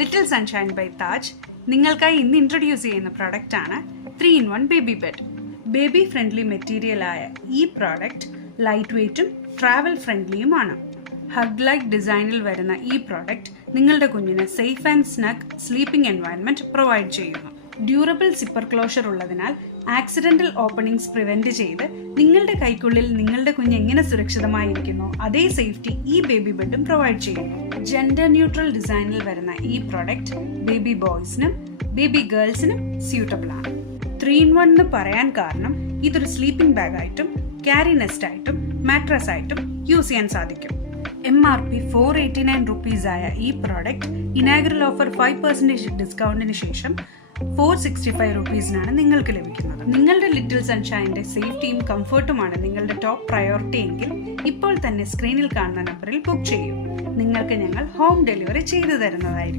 Little sunshine by Taj നിങ്ങൾക്കായി ഇന്ന് introduce ചെയ്യുന്ന പ്രോഡക്റ്റ് ആണ് 3-in-1 baby bed. Baby friendly മെറ്റീരിയലായ ഈ പ്രോഡക്റ്റ് ലൈറ്റ് വെയ്റ്റും ട്രാവൽ ഫ്രണ്ട്ലിയുമാണ്. ഹഗ് ലൈക്ക് ഡിസൈനിൽ വരുന്ന ഈ പ്രോഡക്റ്റ് നിങ്ങളുടെ കുഞ്ഞിന് safe and snug sleeping environment provide ചെയ്യുന്നു. ഡ്യൂറബിൾ സിപ്പർ ക്ലോഷർ ഉള്ളതിനാൽ ആക്സിഡന്റൽ ഓപ്പണിംഗ്സ് പ്രിവെന്റ് ചെയ്ത് നിങ്ങളുടെ കൈക്കുള്ളിൽ നിങ്ങളുടെ കുഞ്ഞ് എങ്ങനെ സുരക്ഷിതമായിരിക്കുന്നു അതേ സേഫ്റ്റി ഈ ബേബി ബെഡും പ്രൊവൈഡ് ചെയ്യുന്നു. ജെൻഡർ ന്യൂട്രൽ ഡിസൈനിൽ വരുന്ന ഈ പ്രോഡക്റ്റ് ബേബി ബോയ്സിനും ബേബി ഗേൾസിനും സ്യൂട്ടബിൾ ആണ്. 3-in-1 എന്ന് പറയാൻ കാരണം ഇതൊരു സ്ലീപ്പിംഗ് ബാഗ് ആയിട്ടും ക്യാരി നെസ്റ്റ് ആയിട്ടും മാട്രസ് ആയിട്ടും യൂസ് ചെയ്യാൻ സാധിക്കും. MRP 489 rupees ആയ ഈ പ്രോഡക്റ്റ് ഇനാഗുറൽ ഓഫർ 5% ഡിസ്കൗണ്ടിന് ശേഷം 465 rupeesനാണ് നിങ്ങൾക്ക് ലഭിക്കുന്നത്. നിങ്ങളുടെ ലിറ്റിൽ സൺഷൈൻ്റെ സേഫ്റ്റിയും കംഫർട്ടുമാണ് നിങ്ങളുടെ ടോപ്പ് പ്രയോറിറ്റി എങ്കിൽ ഇപ്പോൾ തന്നെ സ്ക്രീനിൽ കാണുന്ന നമ്പറിൽ ബുക്ക് ചെയ്യൂ. നിങ്ങൾക്ക് ഞങ്ങൾ ഹോം ഡെലിവറി ചെയ്തു തരുന്നതായിരിക്കും.